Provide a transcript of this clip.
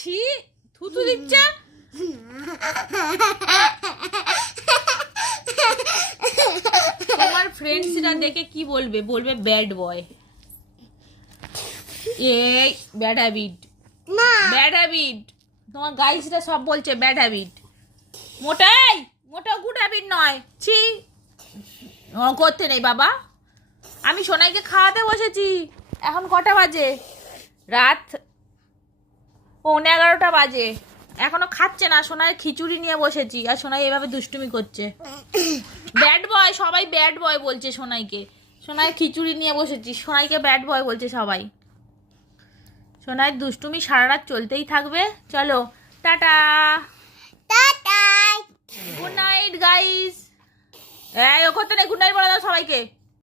ছি থুতু দিচ্ছে। তোমার ফ্রেন্ডসরা দেখে কি বলবে? বলবে ব্যাড বয়। এই ব্যাড হ্যাবিট, ব্যাড হ্যাবিট। তোমার গাইসরা সব বলছে ব্যাড হ্যাবিট। মোটাই মোটা গুড হ্যাবিট নয়। ছি করতে নেই বাবা। আমি সোনাইকে খাওয়াতে বসেছি। এখন কটা বাজে? রাত 11:30 বাজে। এখনো খাচ্ছে না। সোনাই খিচুড়ি নিয়ে বসেছি আর সোনাই এভাবে দুষ্টুমি করছে। ব্যাড বয়, সবাই ব্যাড বয় বলছে সোনাইকে। সোনাই খিচুড়ি নিয়ে বসেছি, সোনাইকে ব্যাড বয় বলছে সবাই। সোনাইয়ের দুষ্টুমি সারা রাত চলতেই থাকবে। চলো টাটা, গুড নাইট গাইস। এই ও করতে নেই, গুড নাইট বলে দাও সবাইকে।